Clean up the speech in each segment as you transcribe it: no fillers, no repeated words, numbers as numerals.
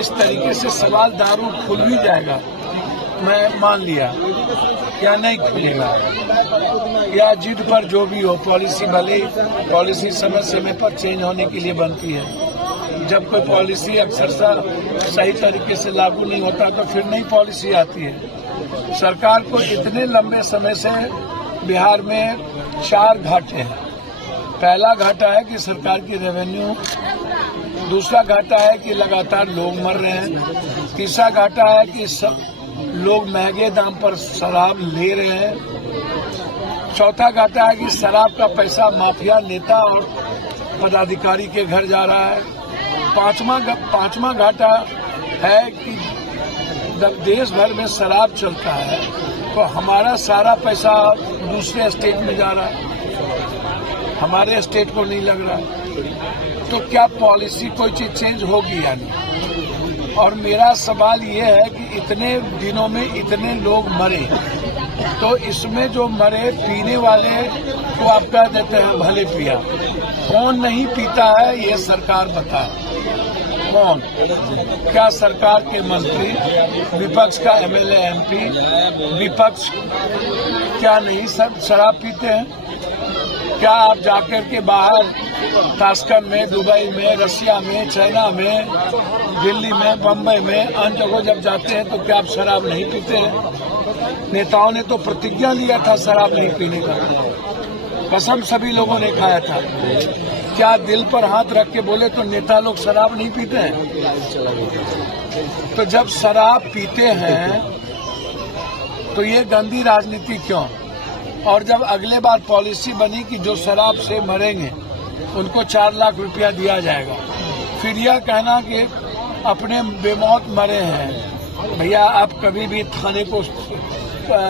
जिस तरीके से सवाल दारू खुल भी जाएगा, मैं मान लिया या नहीं खुलेगा, या जिद पर जो भी हो, पॉलिसी भले पॉलिसी समय समय पर चेंज होने के लिए बनती है। जब कोई पॉलिसी अक्सर सही तरीके से लागू नहीं होता तो फिर नई पॉलिसी आती है। सरकार को इतने लंबे समय से बिहार में 4 घाटे हैं। पहला घाटा है कि सरकार की रेवेन्यू, दूसरा घाटा है कि लगातार लोग मर रहे हैं, तीसरा घाटा है कि सब लोग महंगे दाम पर शराब ले रहे हैं, चौथा घाटा है कि शराब का पैसा माफिया नेता और पदाधिकारी के घर जा रहा है, पांचवा घाटा है कि जब देश भर में शराब चलता है तो हमारा सारा पैसा दूसरे स्टेट में जा रहा है, हमारे स्टेट को नहीं लग रहा। तो क्या पॉलिसी कोई चीज चेंज होगी या नहीं? और मेरा सवाल ये है कि इतने दिनों में इतने लोग मरे, तो इसमें जो मरे पीने वाले को आप कह देते हैं भले पिया, कौन नहीं पीता है ये सरकार बताए। कौन? क्या सरकार के मंत्री, विपक्ष का एमएलए एमपी, विपक्ष क्या नहीं सब शराब पीते हैं? क्या आप जाकर के बाहर ताशकंद में, दुबई में, रशिया में, चाइना में, दिल्ली में, बम्बई में, अन्य जगहों जब जाते हैं तो क्या आप शराब नहीं पीते हैं? नेताओं ने तो प्रतिज्ञा लिया था शराब नहीं पीने का, कसम सभी लोगों ने खाया था। क्या दिल पर हाथ रख के बोले तो नेता लोग शराब नहीं पीते हैं? तो जब शराब पीते हैं तो ये गंदी राजनीति क्यों? और जब अगले बार पॉलिसी बनी कि जो शराब से मरेंगे उनको 4 लाख रुपया दिया जाएगा, फिर यह कहना कि अपने बेमौत मरे हैं। भैया आप कभी भी थाने को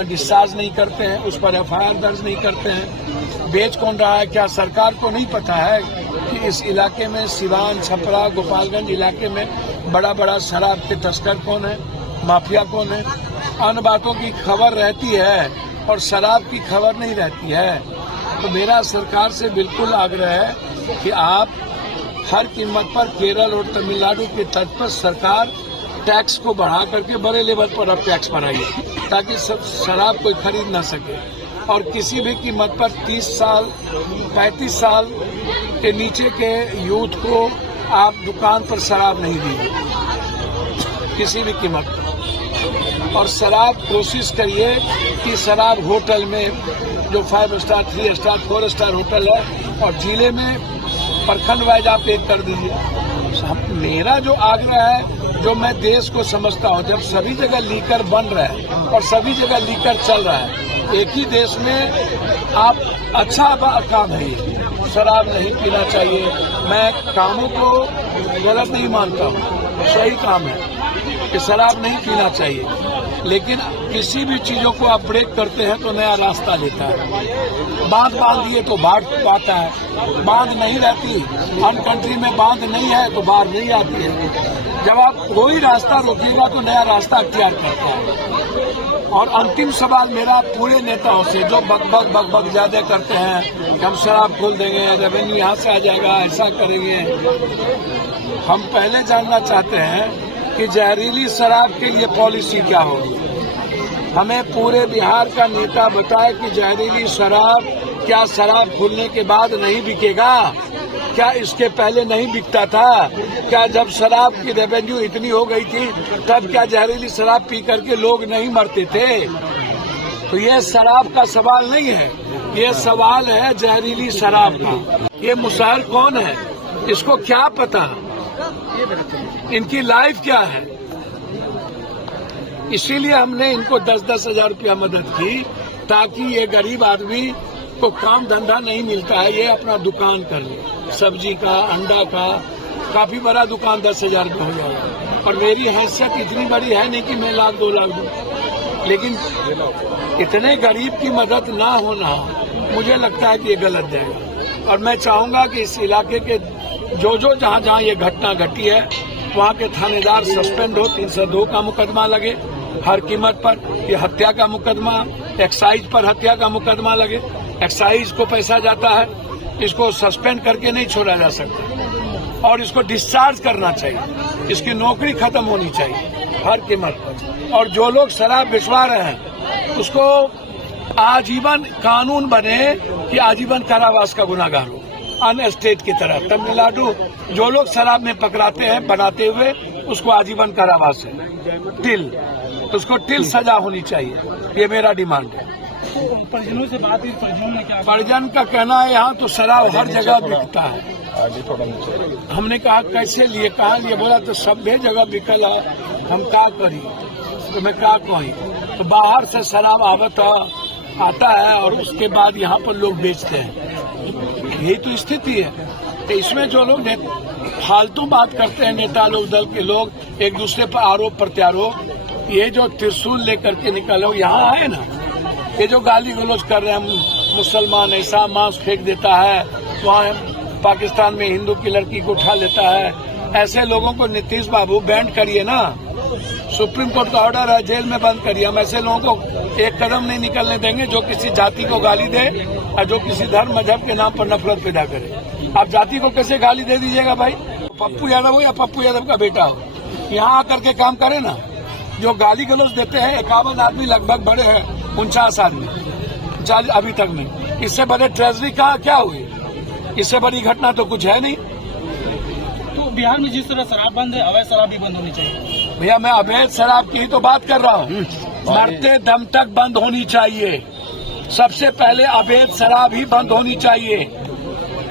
डिस्चार्ज नहीं करते हैं, उस पर एफआईआर दर्ज नहीं करते हैं। बेच कौन रहा है? क्या सरकार को नहीं पता है कि इस इलाके में, सिवान, छपरा, गोपालगंज इलाके में बड़ा बड़ा शराब के तस्कर कौन है, माफिया कौन है? अन्य बातों की खबर रहती है और शराब की खबर नहीं रहती है। तो मेरा सरकार से बिल्कुल आग्रह है कि आप हर कीमत पर केरल और तमिलनाडु के तट पर सरकार टैक्स को बढ़ा करके बड़े लेवल पर अब टैक्स बढ़ाइए ताकि शराब कोई खरीद ना सके, और किसी भी कीमत पर 30 साल 35 साल के नीचे के यूथ को आप दुकान पर शराब नहीं दीजिए किसी भी कीमत पर। और शराब कोशिश करिए कि शराब होटल में जो 5 स्टार, 3 स्टार, 4 स्टार होटल है और जिले में प्रखंड वाइज आप एक कर दीजिए। मेरा जो आग्रह है, जो मैं देश को समझता हूँ, जब सभी जगह लीकर बन रहा है और सभी जगह लीकर चल रहा है, एक ही देश में आप अच्छा काम है ये, शराब नहीं पीना चाहिए। मैं कामों को गलत नहीं मानता हूँ, सही काम है कि शराब नहीं पीना चाहिए, लेकिन किसी भी चीजों को आप ब्रेक करते हैं तो नया रास्ता लेता है। बांध दिए तो बाढ़ पाता है, बांध नहीं रहती, हर कंट्री में बांध नहीं है तो बाढ़ नहीं आती है। जब आप कोई रास्ता रोकिएगा तो नया रास्ता अख्तियार करता है। और अंतिम सवाल मेरा पूरे नेताओं से, जो बग ज्यादा करते हैं कि हम शराब खोल देंगे, रेवेन्यू यहाँ से आ जाएगा, ऐसा करेंगे, हम पहले जानना चाहते हैं कि जहरीली शराब के लिए पॉलिसी क्या होगी। हमें पूरे बिहार का नेता बताए कि जहरीली शराब क्या शराब खुलने के बाद नहीं बिकेगा? क्या इसके पहले नहीं बिकता था? क्या जब शराब की रेवेन्यू इतनी हो गई थी तब क्या जहरीली शराब पी करके लोग नहीं मरते थे? तो ये शराब का सवाल नहीं है, ये सवाल है जहरीली शराब का। ये मुसहर कौन है, इसको क्या पता, इनकी लाइफ क्या है? इसीलिए हमने इनको 10-10 हजार रुपया मदद की, ताकि ये गरीब आदमी को काम धंधा नहीं मिलता है, ये अपना दुकान कर ले, सब्जी का, अंडा का, काफी बड़ा दुकान 10 हजार रुपये हो जाएगा। और मेरी हैसियत इतनी बड़ी है नहीं कि मैं 1 लाख 2 लाख दूं, लेकिन इतने गरीब की मदद ना होना मुझे लगता है कि ये गलत जाएगा। और मैं चाहूंगा कि इस इलाके के जो जहाँ ये घटना घटी है वहाँ के थानेदार सस्पेंड हो, 302 का मुकदमा लगे हर कीमत पर, ये हत्या का मुकदमा, एक्साइज पर हत्या का मुकदमा लगे। एक्साइज को पैसा जाता है, इसको सस्पेंड करके नहीं छोड़ा जा सकता। और इसको डिस्चार्ज करना चाहिए। इसकी नौकरी खत्म होनी चाहिए हर कीमत पर। और जो लोग शराब बेचवा रहे हैं उसको आजीवन कानून बने कि आजीवन कारावास का गुनाहगार हो, अन्य स्टेट की तरह। तमिलनाडु जो लोग शराब में पकड़ाते हैं बनाते हुए उसको आजीवन कारावास है, टिल, उसको टिल सजा होनी चाहिए। ये मेरा डिमांड है। परिजनों से बात हुई, परिजनों ने क्या? परिजन का कहना है यहाँ तो शराब हर जगह बिकता है। हमने कहा कैसे लिए, कहा लिए, बोला तो सभ्य जगह बिकल है, हम क्या करी, तो मैं क्या कही। तो बाहर से शराब आता है और उसके बाद यहाँ पर लोग बेचते हैं। यही तो स्थिति है। तो इसमें जो लोग फालतू बात करते हैं, नेता लोग, दल के लोग, एक दूसरे पर आरोप प्रत्यारोप, ये जो त्रिशूल लेकर के निकलो यहाँ है ना, ये जो गाली गलौज कर रहे हैं, मुसलमान ऐसा मांस फेंक देता है, वहाँ पाकिस्तान में हिंदू की लड़की को उठा लेता है, ऐसे लोगों को नीतीश बाबू बैंड करिए ना। सुप्रीम कोर्ट का ऑर्डर है, जेल में बंद करिए। हम ऐसे लोगों को एक कदम नहीं निकलने देंगे जो किसी जाति को गाली दे और जो किसी धर्म मजहब के नाम पर नफरत पैदा करे। आप जाति को कैसे गाली दे दीजिएगा भाई? पप्पू यादव हो या पप्पू यादव का बेटा हो, यहाँ आकर के काम करे ना। जो गाली गलौज देते हैं 51 आदमी लगभग बड़े हैं, 49 आदमी अभी तक नहीं। इससे बड़े ट्रेजरी क्या हुई? इससे बड़ी घटना तो कुछ है नहीं। तो बिहार में जिस तरह शराब बंद है, अवैध शराब भी बंद होनी चाहिए। भैया मैं अवैध शराब की ही तो बात कर रहा हूँ। मरते दम तक बंद होनी चाहिए। सबसे पहले अवैध शराब ही बंद होनी चाहिए।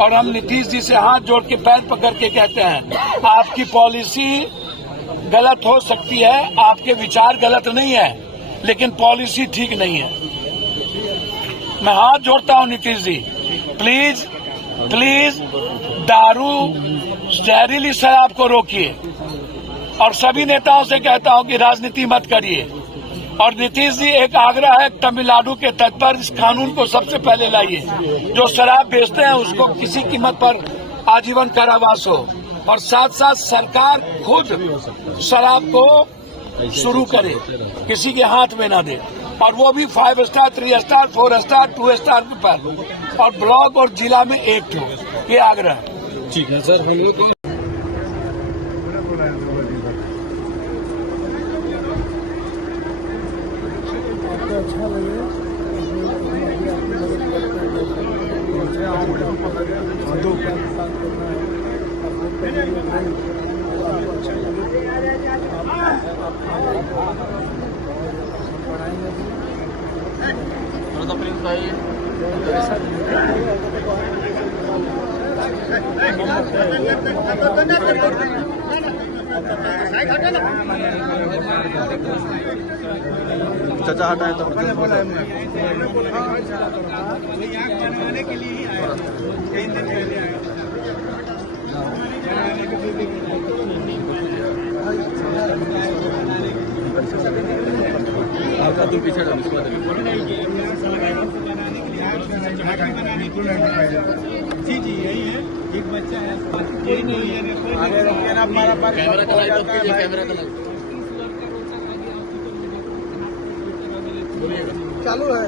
और हम नीतीश जी से हाथ जोड़ के पैर पकड़ के कहते हैं, आपकी पॉलिसी गलत हो सकती है, आपके विचार गलत नहीं है, लेकिन पॉलिसी ठीक नहीं है। मैं हाथ जोड़ता हूँ नीतीश जी, प्लीज प्लीज दारू जहरीली शराब को रोकिए। और सभी नेताओं से कहता हूं कि राजनीति मत करिए। और नीतीश जी एक आग्रह है तमिलनाडु के तट पर इस कानून को सबसे पहले लाइए। जो शराब बेचते हैं उसको किसी कीमत पर आजीवन कारावास हो। और साथ साथ सरकार खुद शराब को शुरू करे, किसी के हाथ में ना दे। और वो भी 5 स्टार, 3 स्टार, 4 स्टार, 2 स्टार पर, और ब्लॉक और जिला में एक हो। ये आग्रह है। ठीक है सर। अच्छा लगे चाचा हटाए तो के लिए आया 3 दिन पहले आया। तुम पीछे जी जी यही है, एक बच्चा है, यही नहीं है। आगे रोके ना, कैमरा चालू है।